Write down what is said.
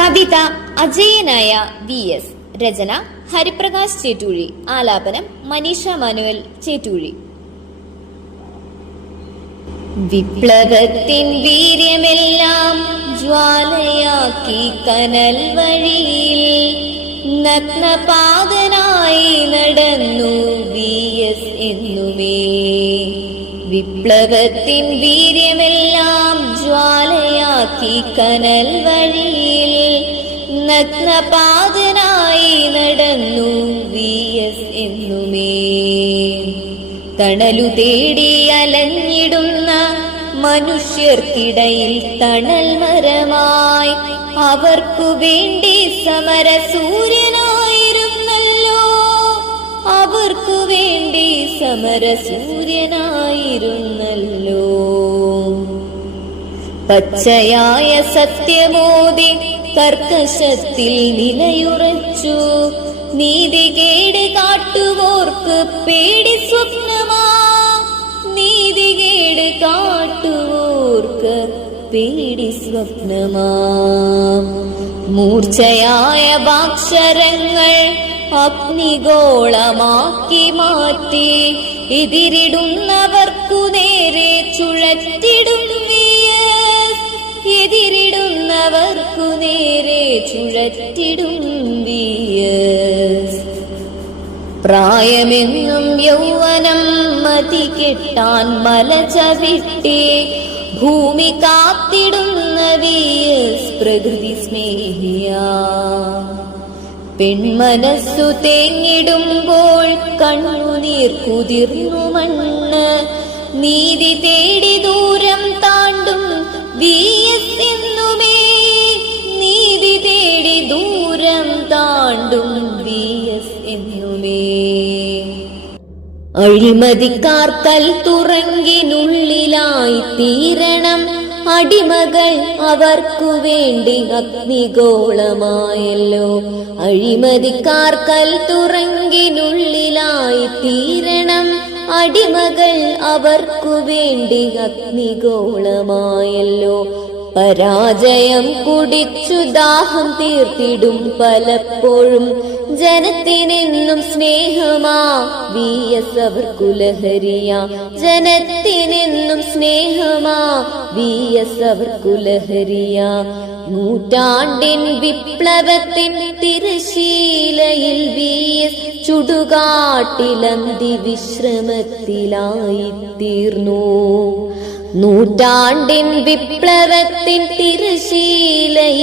കവിത അജയനായ V S രചന ഹരിപ്രകാശ് ചേറ്റൂഴി ആലാപനം മനീഷ മാനുവൽ ചേറ്റൂഴി. വിപ്ലവത്തിൻ വീര്യമെല്ലാം ജ്വാലയാക്കി കനൽ വഴിയിൽ നഗ്നപാതനായി നടന്നു വി എസ് എന്നുമേ. വിപ്ലവത്തിൻ വീര്യമെല്ലാം ജ്വാലയാക്കി കനൽ വഴിയിൽ നഗ്നപാതനായി നടന്നു വി എസ് എന്നുമേ. തണലു തേടി അലഞ്ഞിടുന്ന മനുഷ്യർക്കിടയിൽ തണൽ മരമായി അവർക്കു വേണ്ടി സമര സൂര്യനായിരുന്നല്ലോ അവർക്കു വേണ്ടി സമര സൂര്യനായിരുന്നല്ലോ പച്ചയായ സത്യമോദി കർക്കശത്തിൽ നിലയുറച്ചു. നീതികേട് കാട്ടുവോർക്ക് പേടി സ്വപ്നമാ. നീതികേട് കാട്ടുവോർക്ക് പേടി സ്വപ്നമാ. മൂർച്ചയായ ഭാക്ഷരങ്ങൾ അഗ്നിഗോളമാക്കി മാറ്റി. എതിരിടുന്നവർക്കു നേരെ ചുഴറ്റിടും വീയ പ്രായമെന്നും യൗവനം മതി കിട്ടാൻ മല ചവിട്ടി ഭൂമി കാത്തിടുന്ന വിയസ് പ്രകൃതി സ്നേഹിയ. പെൺമനസ്സു തേങ്ങിടുമ്പോൾ കണ്ണുനീർ കുതിർന്നു മണ്ണ് നീതി തേടി ദൂരം താണ്ടും വി അഴിമതിക്കാർ കൽ തുറങ്കിനുള്ളിലായി തീരണം. അടിമകൾ അവർക്കു വേണ്ടി അഗ്നിഗോളമായല്ലോ. അഴിമതിക്കാർക്കൽ തുറങ്കിനുള്ളിലായി തീരണം. അടിമകൾ അവർക്കു വേണ്ടി അഗ്നിഗോളമായല്ലോ. പരാജയം കുടിച്ചു ദാഹം തീർത്തിടും പലപ്പോഴും. ജനത്തിനെന്നും സ്നേഹമാ വി എസ് അവർ കുലഹരിയ. ജനത്തിനെന്നും സ്നേഹമാ വി എസ് അവർ കുലഹരിയ. നൂറ്റാണ്ടിൻ വിപ്ലവത്തിൻ തിരശീലയിൽ വി എസ് ചുടുകാട്ടിലന്തി വിശ്രമത്തിലായി തീർന്നു നൂറ്റാണ്ടിൻ വിപ്ലവത്തിൻ തിരശീലയിൽ